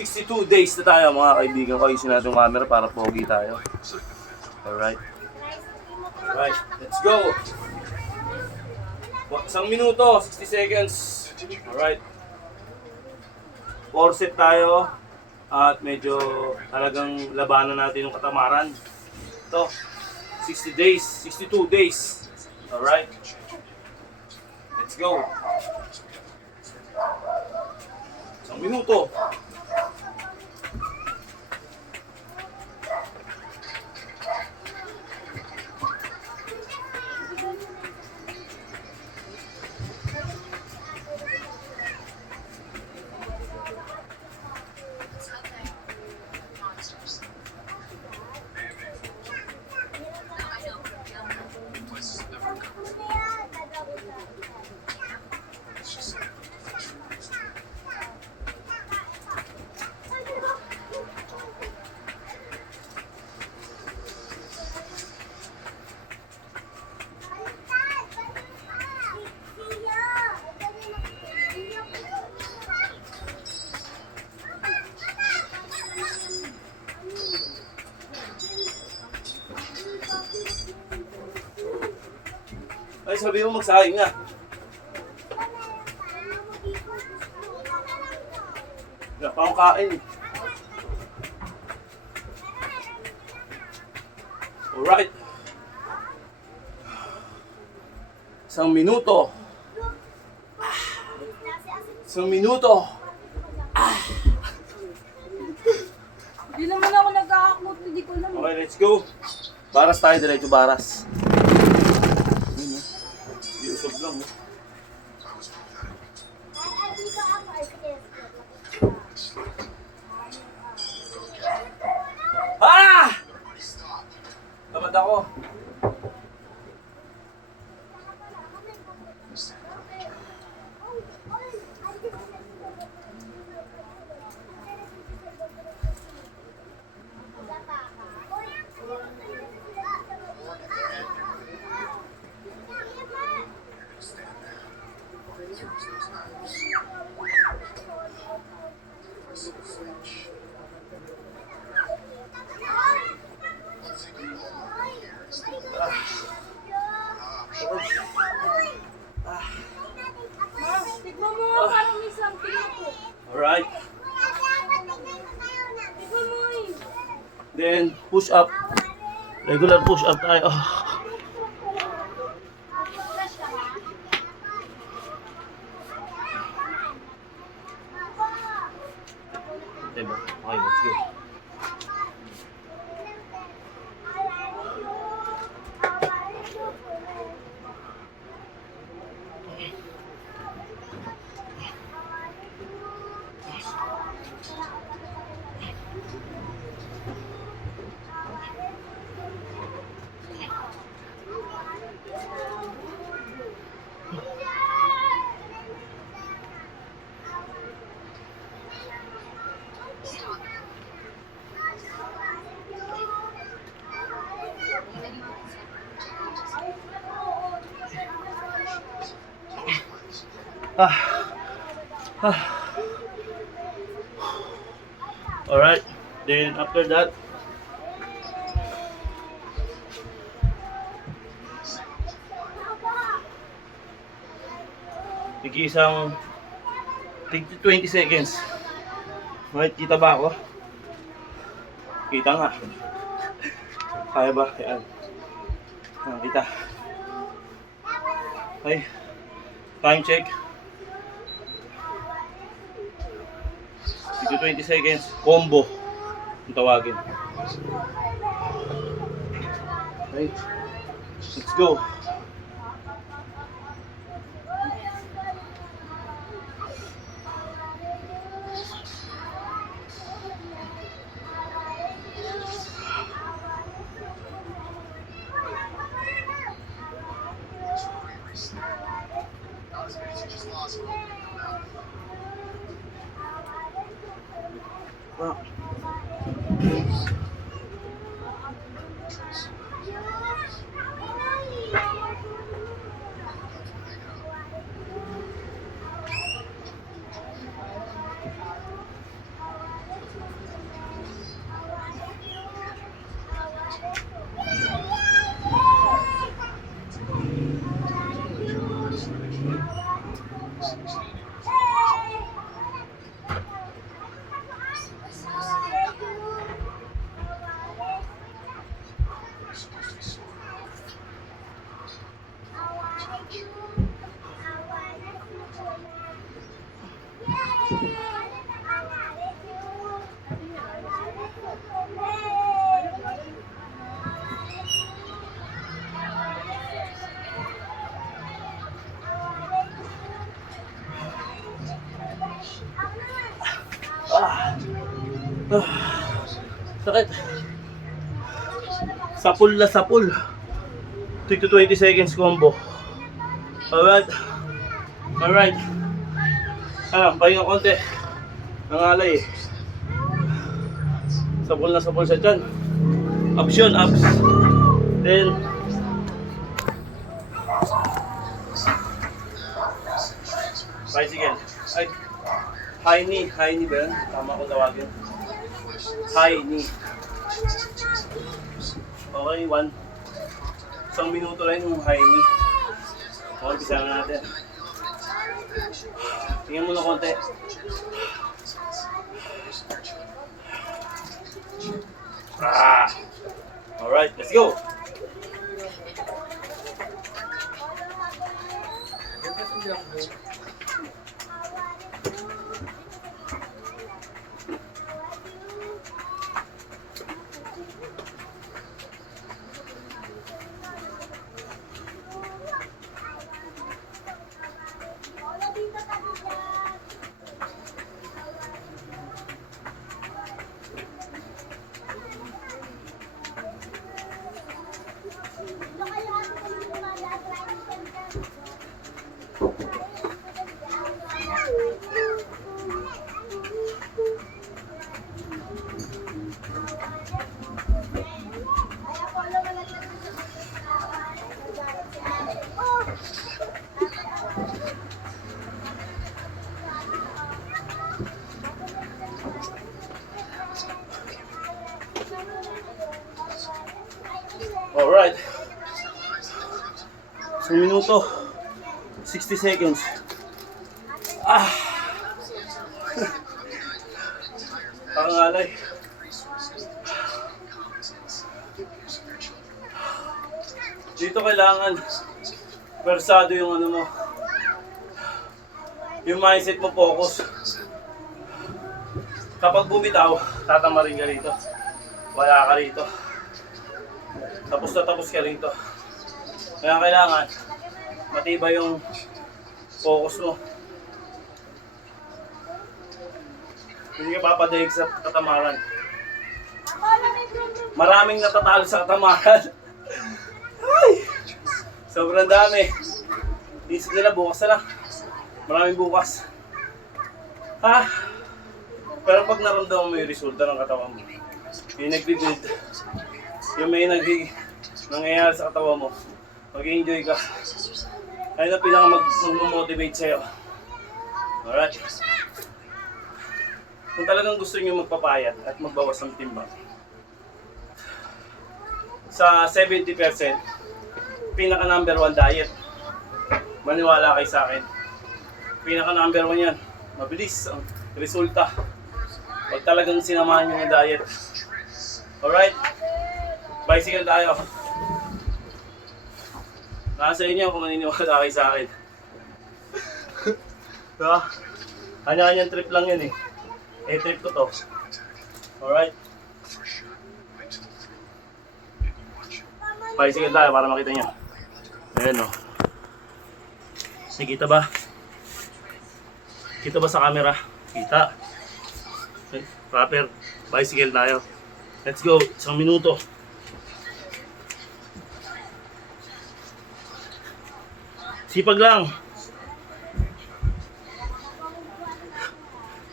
62 days na tayo mga kaibigan ko. Ayusin natin yung camera para pogi tayo. Alright. Alright, let's go. Isang minuto, 60 seconds. Alright. 4 set tayo. At medyo talagang labanan natin yung katamaran. Ito, 60 days, 62 days. Alright. Let's go. Isang minuto. Ay, sabi mo magsahin nga. Wala pa akong kain eh. Alright. Isang minuto. Isang minuto. Hindi naman ako nag-aakmot, hindi ko naman. Okay, let's go. Baras tayo, diretso baras. Usog lang, eh. Ah! Tamad ako. Tignan mo, parang may something ako. Alright. Tignan mo eh. Then, push up. Regular push up tayo. Diba? Okay, let's go. Alright, then after that, tig-isang 20 seconds. Makikita ba ako? Kita nga. Kaya ba? Ayan. Kita. Okay. Time check. 20 seconds. Combo. Ang tawagin. Okay. Let's go. Sakit. Sapul na sapul. 2 to 20 seconds combo. Alright. Alright. Pahinga konti. Nangalay eh. Sapul na sapul sa dyan. Ups yun, ups. Then, bicycle. Ay, high knee ba yun? Tama ko tawagin. High knee. Okay, 1 minuto lang yung high knee. Okay, bisa na natin. Tingnan mo na konti. Alright, let's go! Alright. 1 minuto. 60 seconds. Pangalay. Dito kailangan persado yung ano mo. Yung mindset mo focus. Kapag bumitaw, tatama rin ka rito. Wala ka rito. Tapos na tapos ka rito. Kaya kailangan matibay yung focus mo. Hindi ka papadaig sa katamaran. Maraming natatalo sa katamaran. Ay! Sobrang dami. Isip nila bukas na lang. Maraming bukas. Pero pag naramdaman mo yung resulta ng katawan mo, yung nag-build, yung may nangyayari sa katawan mo, mag-enjoy ka. Ayun ang pinaka-motivate sa'yo. Alright? Kung talagang gusto nyo magpapayat at magbawas ng timbang, sa 70%, pinaka number 1 diet. Maniwala kayo sa akin. Pinaka number 1 yan. Mabilis ang resulta. Huwag talagang sinamahan nyo ng diet. Alright? Bicycle tayo. Nasa inyo kung maniniwala kayo sa akin. Kanya-kanyang trip lang yun eh. Trip ko to. Alright? Bicycle tayo para makita nyo. Ayan o. Nakita ba? Kita ba sa camera? Kita. Okay. Proper. Bicycle tayo. Let's go. 1 minuto. Sipag lang.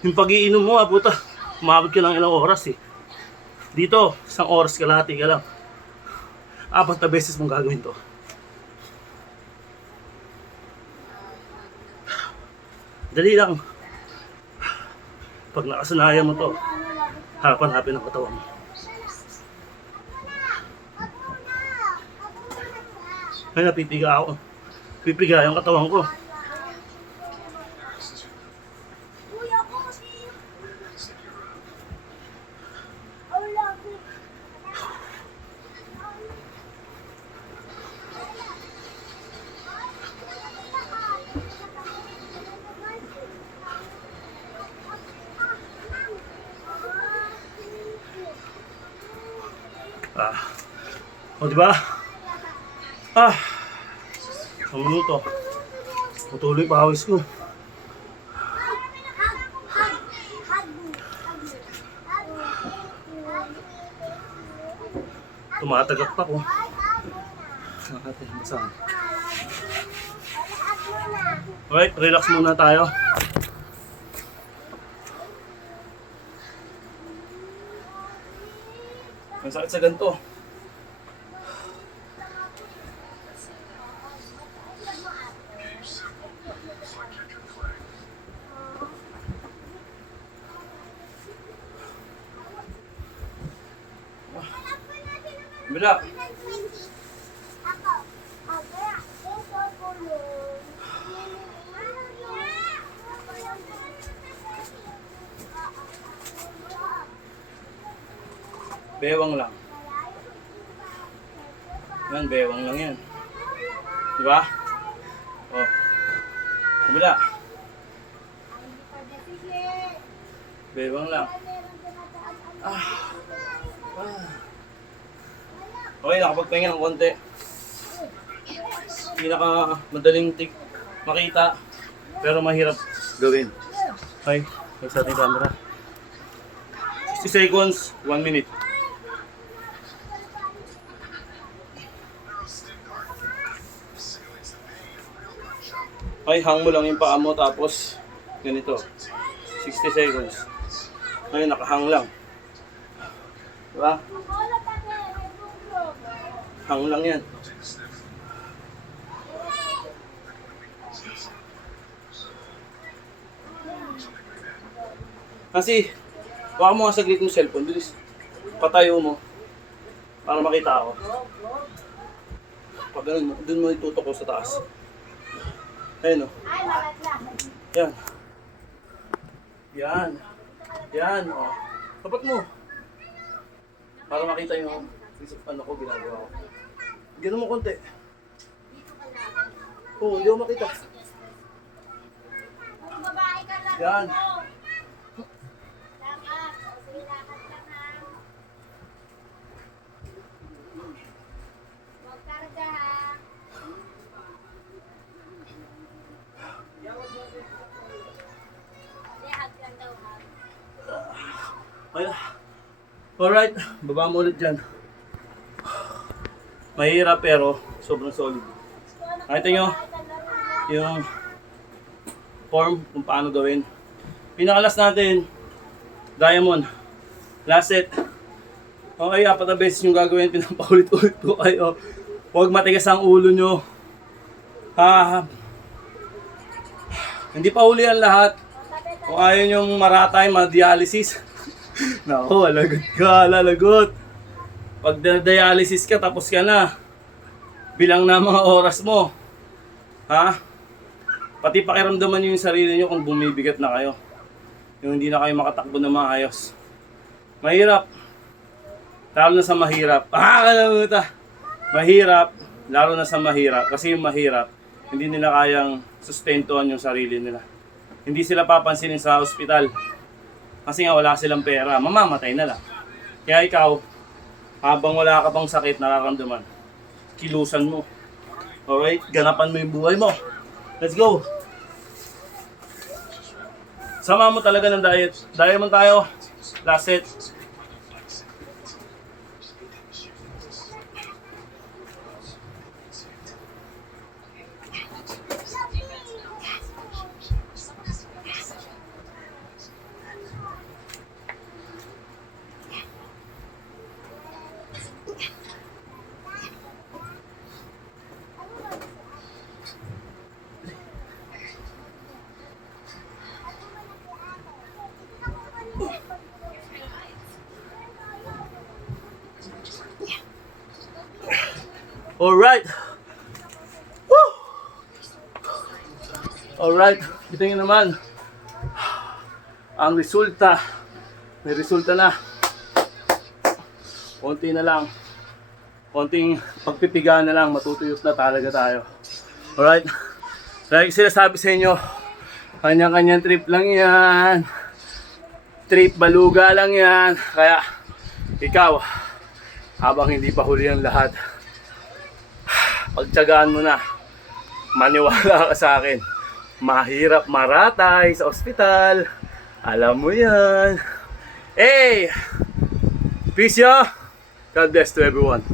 Yung pag-iinom mo puta. Umabot ka lang ilang oras eh. Dito, 1 oras kalahati ka lang. 4 na beses mong gagawin to. Dali lang. Pag nakasanayan mo to, harapan-hapin ang katawan mo. Ay, napipiga ako. Pipiga yung katawan ko. O, diba? Ang minuto. Patuloy pawis ko. Tumatagak pa ko. Nakatay, alright, relax muna tayo. Ang sakit sa ganito. Bila. Bewang lang. Yan, bewang lang yan. Diba? Oh. Kabila. Bewang lang. Okay, nakapagpahinga ng konti. Pinaka madaling makita, pero mahirap gawin. Okay, sa ating camera. 60 seconds, 1 minute. Okay, hang mo lang yung paa mo tapos ganito. 60 seconds. Ngayon, nakahang lang. Diba? Hang lang yan. Kasi, baka mo nga saglit mo cellphone, bilis. Patayo mo. Para makita ako. Pag ganun mo, dun mo itutok ko sa taas. Ayun o. Yan. Yan. Yan o. Tapat mo. Para makita yung ano ko, ginagawa ko. Ganun mo konti. Oo, hindi ko makita. Yan. Alright, baba mo ulit dyan. Mahirap pero sobrang solid. Nakita nyo yung form kung paano gawin. Pinakalas natin, diamond. Last set. Okay, 4 na beses yung gagawin, pinapaulit-ulit ko kayo. Huwag matigas ang ulo nyo. Hindi pa huli ang lahat. Kung ayaw nyong maratay, ma-dialysis. Naku, lalagot. Pag dialysis ka, tapos ka na. Bilang na mga oras mo. Pati pakiramdaman nyo yung sarili nyo kung bumibigat na kayo. Yung hindi na kayo makatakbo na maayos. Mahirap. Lalo na sa mahirap. Mahirap. Lalo na sa mahirap. Kasi yung mahirap, hindi nila kayang sustentuhan yung sarili nila. Hindi sila papansinin sa ospital. Kasi nga wala silang pera, mamamatay na lang. Kaya ikaw, habang wala ka pang sakit nararamdaman, kilusan mo. Alright, ganapan mo yung buhay mo. Let's go! Sama mo talaga ng diet. Diamond tayo. Last set. Alright. Woo! Alright. Ito nyo naman. Ang resulta. May resulta na. Konti na lang. Konting pagpipigaan na lang. Matutuyot na talaga tayo. Alright. Like sinasabi sa inyo, kanya-kanyang trip lang yan. Trip baluga lang yan. Kaya, ikaw, habang hindi pa huli ang lahat. Pagtiyagaan mo na. Maniwala ka sa akin. Mahirap maratay sa ospital. Alam mo yan. Hey! Peace ya! God bless to everyone.